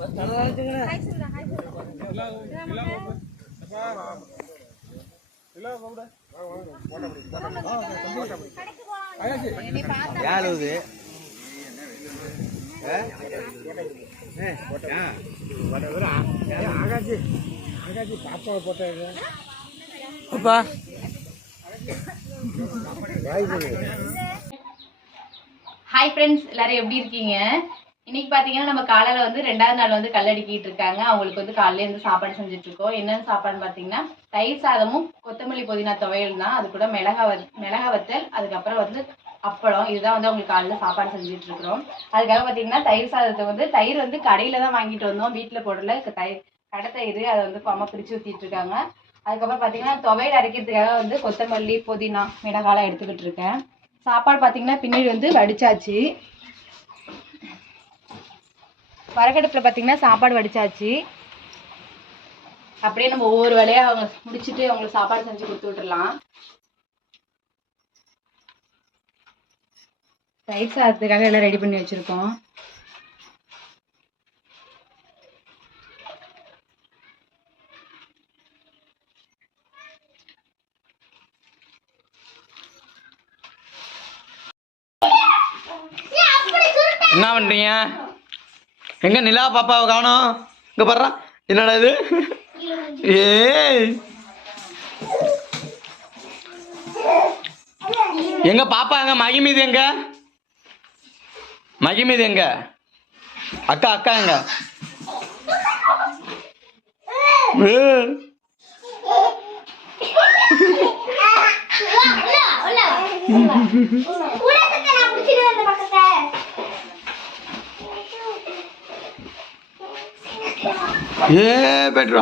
பாப்பாவை போட்டாங்க. Hi friends, எல்லாரும் எப்படி இருக்கீங்க? இன்னைக்கு பாத்தீங்கன்னா நம்ம காலையில வந்து 2வது நாள் வந்து கல்லடிக்கிட்டு இருக்காங்க. அவங்களுக்கு வந்து காலையில இருந்து சாப்பாடு செஞ்சுட்டு இருக்கோம். என்னன்னு சாப்பாடுன்னு பாத்தீங்கன்னா தயிர் சாதமும் கொத்தமல்லி புதினா துவையல் தான். அது கூட மிளகா வத்தல், அதுக்கப்புறம் வந்து அப்பளம். இதுதான் வந்து அவங்களுக்கு காலையில சாப்பாடு செஞ்சுட்டு இருக்கிறோம். அதுக்காக பாத்தீங்கன்னா தயிர் சாதத்தை வந்து தயிர் வந்து கடையில தான் வாங்கிட்டு வந்தோம், வீட்டுல போடல. கடை தயிர் அதை வந்து அம்மா பிரிச்சு ஊத்திட்டு இருக்காங்க. அதுக்கப்புறம் பாத்தீங்கன்னா துவையல் அரைக்கிறதுக்காக வந்து கொத்தமல்லி புதினா மிளகாலாம் எடுத்துக்கிட்டு இருக்கேன். சாப்பாடு பாத்தீங்கன்னா பின்னாடி வந்து வடிச்சாச்சு. வரகடுப்புல பாத்தீங்கன்னா சாப்பாடு வடிச்சாச்சு. அப்படியே நம்ம ஒவ்வொரு வேலையா அவங்க முடிச்சுட்டு அவங்களுக்கு சாப்பாடு செஞ்சு கொடுத்து விட்டுறலாம். தயிர் சாதத்துக்காக எல்லாம் ரெடி பண்ணி வச்சிருக்கோம். என்ன பண்றீங்க? எங்க நிலா பாப்பாவை காணோம்? இங்க பாரு, என்னடா இது? ஏய், எங்க பாப்பா எங்க? மகிமீது எங்க? மகிமீது எங்க? அக்கா அக்கா எங்க? ஏ பெட்ரா,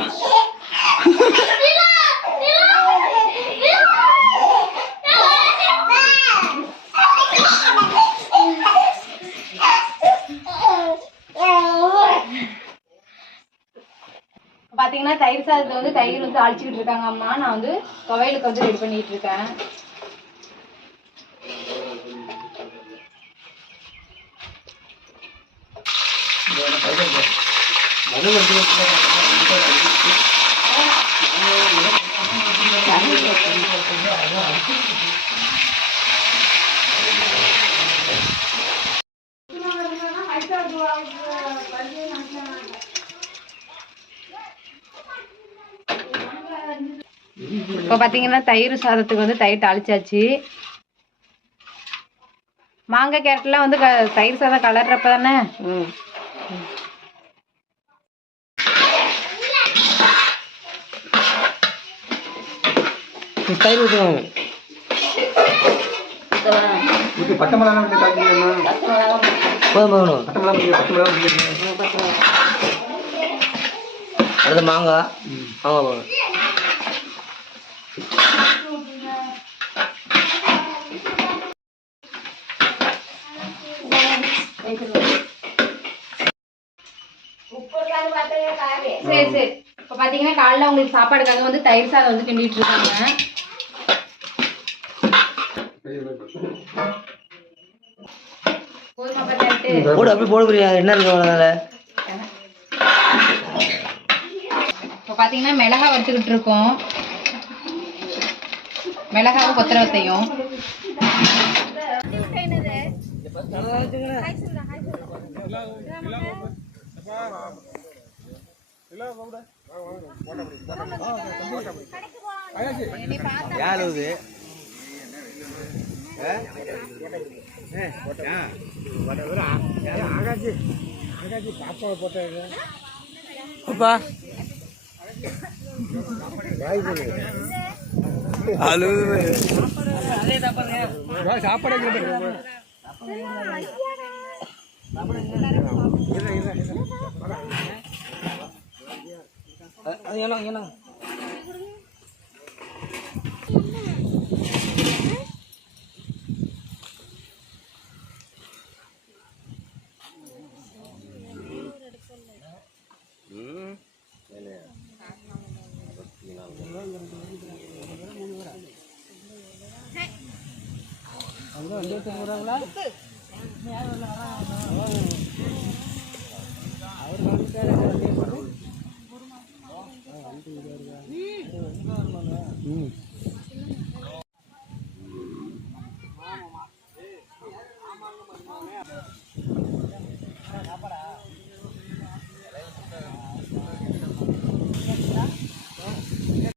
பாத்தீங்கன்னா தயிர் சாதத்தை வந்து தயிர் வந்து அழிச்சுக்கிட்டு இருக்காங்க அம்மா. நான் வந்து துவையலுக்கு வந்து ரெடி பண்ணிட்டு இருக்கேன். இப்போ பாத்தீங்கன்னா தயிர் சாதத்துக்கு வந்து தயிர் தாளிச்சாச்சு. மாங்காய் கேரட்லாம் வந்து தயிர் சாதம் கலர்றப்ப தானே. தயிர் ஊற்றுவாங்க. அடுத்து மாங்காய். ஆமாம், சரி சரி. இப்போ பாத்தீங்கன்னா காலைல உங்களுக்கு சாப்பாடுக்காக வந்து தயிர் சாதம் வந்து கிண்டிட்டு இருக்காங்க. போடு, அப்படி போட புரியா? என்ன இருக்கு அதனால? இப்போ பாத்தீங்கன்னா மிளகா வறுத்துக்கிட்டு இருக்கோம். மிளகாவும் கொத்தரவத்தையும். பாப்பாவை போட்டாங்க. சாப்பாடு அவர் ம்